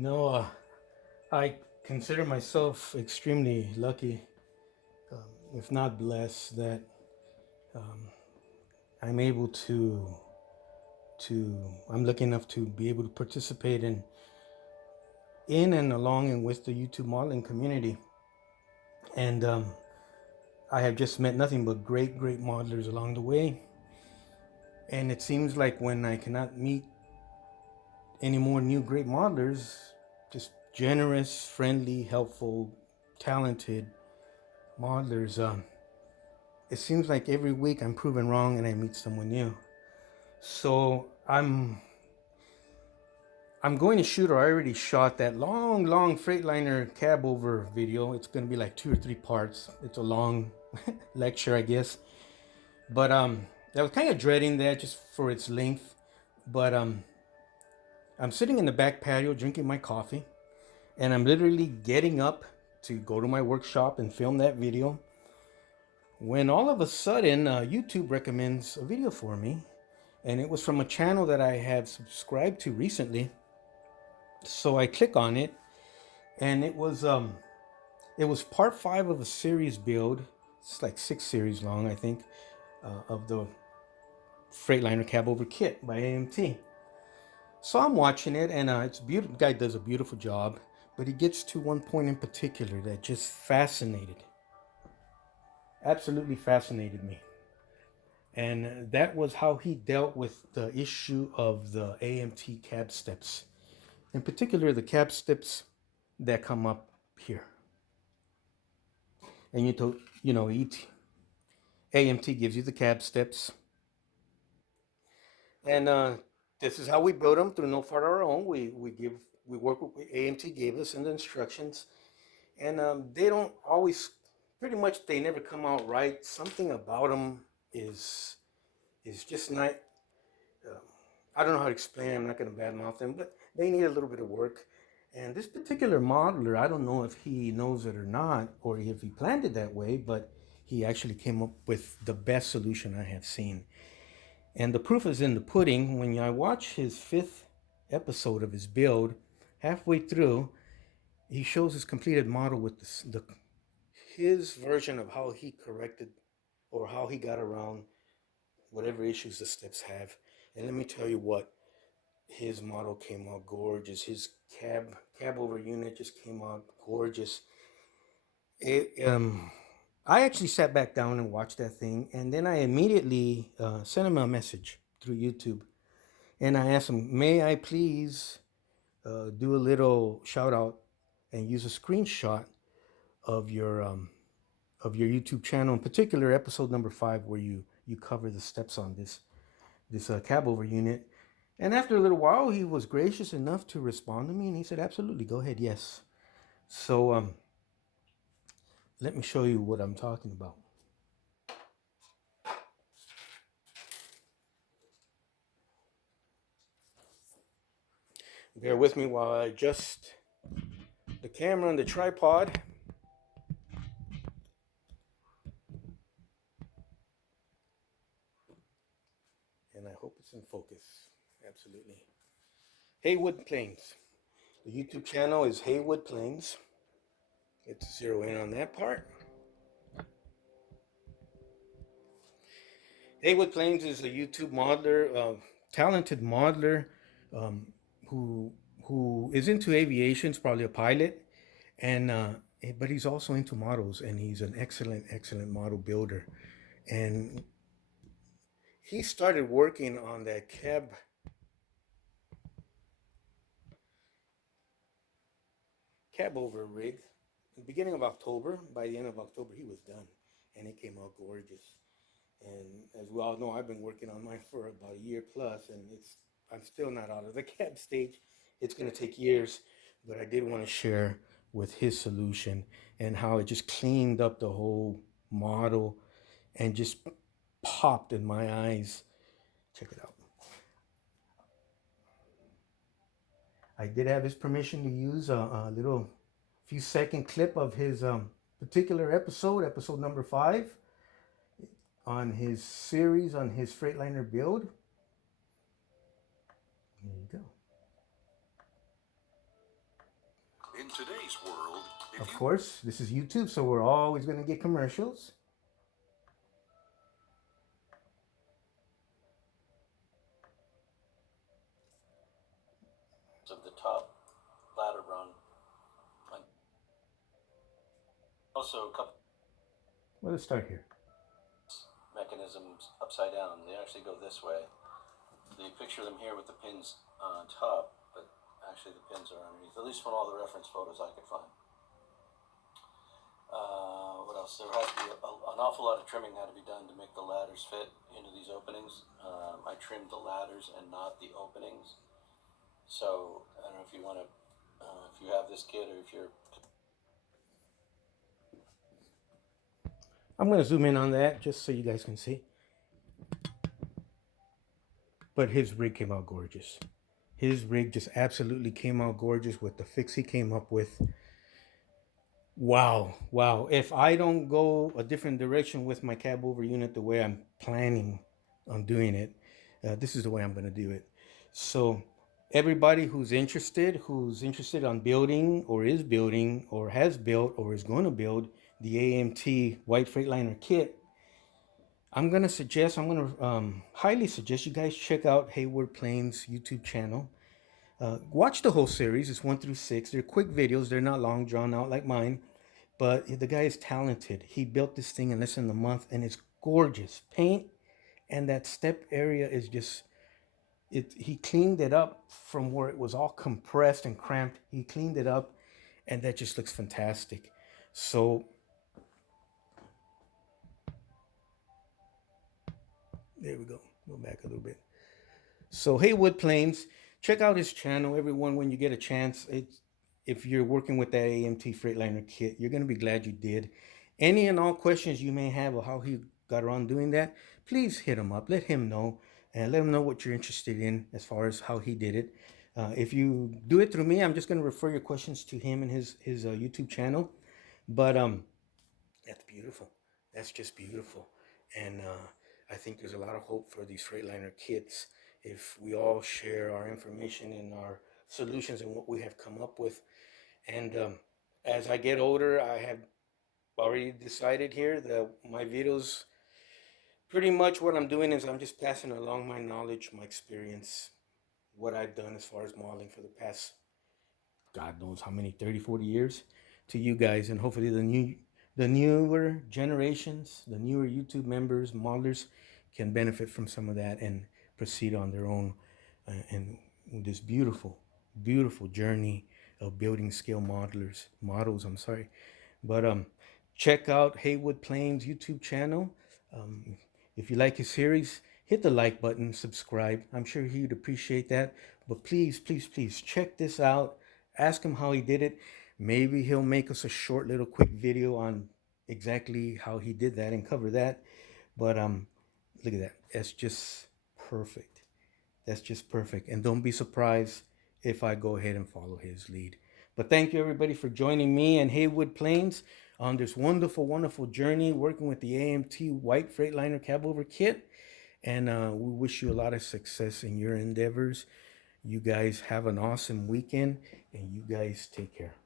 No, I consider myself extremely lucky, if not blessed, that I'm able I'm lucky enough to be able to participate in and along and with the YouTube modeling community. And I have just met nothing but great modelers along the way. And it seems like when I cannot meet any more new great modelers, just generous, friendly, helpful, talented modelers, it seems like every week I'm proven wrong and I meet someone new. So I'm going to shoot, or I already shot that long Freightliner cab over video. It's going to be like 2 or 3 parts. It's a long lecture, I guess. But I was kind of dreading that just for its length. But I'm sitting in the back patio drinking my coffee, and I'm literally getting up to go to my workshop and film that video when all of a sudden YouTube recommends a video for me, and it was from a channel that I have subscribed to recently. So I click on it, and it was part 5 of a series build. It's like 6 series long, I think, of the Freightliner cab over kit by AMT. So I'm watching it, and it's beautiful. The guy does a beautiful job, but he gets to one point in particular that just absolutely fascinated me. And that was how he dealt with the issue of the AMT cab steps, in particular the cab steps that come up here. And AMT gives you the cab steps, and this is how we build them through no fault of our own. We work with what AMT gave us in the instructions, and they don't always, pretty much they never come out right. Something about them is just not. I don't know how to explain it. I'm not going to badmouth them, but they need a little bit of work. And this particular modeler, I don't know if he knows it or not, or if he planned it that way, but he actually came up with the best solution I have seen. And the proof is in the pudding. When I watch his 5th episode of his build, halfway through, he shows his completed model with his version of how he corrected or how he got around whatever issues the steps have. And let me tell you what, his model came out gorgeous. His cab over unit just came out gorgeous. It I actually sat back down and watched that thing, and then I immediately sent him a message through YouTube, and I asked him, "May I please do a little shout out and use a screenshot of your YouTube channel, in particular episode number 5, where you cover the steps on this cab over unit." And after a little while, he was gracious enough to respond to me, and he said, "Absolutely, go ahead, yes." So let me show you what I'm talking about. Bear with me while I adjust the camera on the tripod. And I hope it's in focus. Absolutely. Heywood Planes. The YouTube channel is Heywood Planes. Let's zero in on that part. Heywood Planes is a YouTube modeler, talented modeler, um, who who is into aviation. He's probably a pilot, and but he's also into models, and he's an excellent model builder. And he started working on that cab over rig in the beginning of October. By the end of October, he was done, and it came out gorgeous. And as we all know, I've been working on mine for about a year plus, and I'm still not out of the cab stage. It's going to take years, but I did want to share with his solution and how it just cleaned up the whole model and just popped in my eyes. Check it out. I did have his permission to use a little few second clip of his particular episode number 5, on his series on his Freightliner build. There you go. today's world, of course, this is YouTube, so we're always going to get commercials. of the top ladder rung. Also, a couple Well, let's start here. mechanisms upside down. They actually go this way. You picture them here with the pins on top, but actually the pins are underneath, at least from all the reference photos I could find. What else? There has to be an awful lot of trimming had to be done to make the ladders fit into these openings. I trimmed the ladders and not the openings. So I don't know if you want to, if you have this kit or if you're. I'm going to zoom in on that just so you guys can see. But his rig came out gorgeous. His rig just absolutely came out gorgeous with the fix he came up with. Wow, wow. If I don't go a different direction with my cab over unit the way I'm planning on doing it, this is the way I'm going to do it. So everybody who's interested on building or is building or has built or is going to build the AMT white Freightliner kit, I'm going to highly suggest you guys check out Heywood Planes YouTube channel. Watch the whole series. It's 1 through 6. They're quick videos. They're not long drawn out like mine. But the guy is talented. He built this thing in less than a month, and it's gorgeous. Paint and that step area is just, he cleaned it up from where it was all compressed and cramped. He cleaned it up, and that just looks fantastic. So there we go. Go back a little bit. So Heywood Planes, check out his channel, everyone, when you get a chance. If you're working with that AMT Freightliner kit, you're going to be glad you did. Any and all questions you may have of how he got around doing that, please hit him up. Let him know, and let him know what you're interested in as far as how he did it. If you do it through me, I'm just going to refer your questions to him and his YouTube channel. But that's beautiful. That's just beautiful. And I think there's a lot of hope for these Freightliner kits if we all share our information and our solutions and what we have come up with. And as I get older, I have already decided here that my videos, pretty much what I'm doing is I'm just passing along my knowledge, my experience, what I've done as far as modeling for the past, God knows how many, 30, 40 years to you guys. And hopefully the newer generations, the newer YouTube members, modelers can benefit from some of that and proceed on their own and this beautiful, beautiful journey of building scale models. I'm sorry, but check out Heywood Planes YouTube channel. If you like his series, hit the like button, subscribe. I'm sure he'd appreciate that. But please, please, please check this out. Ask him how he did it. Maybe he'll make us a short little quick video on exactly how he did that and cover that. But look at that. That's just perfect. That's just perfect. And don't be surprised if I go ahead and follow his lead. But thank you everybody for joining me and Heywood Planes on this wonderful, wonderful journey working with the AMT White Freightliner Cab Over Kit. And we wish you a lot of success in your endeavors. You guys have an awesome weekend, and you guys take care.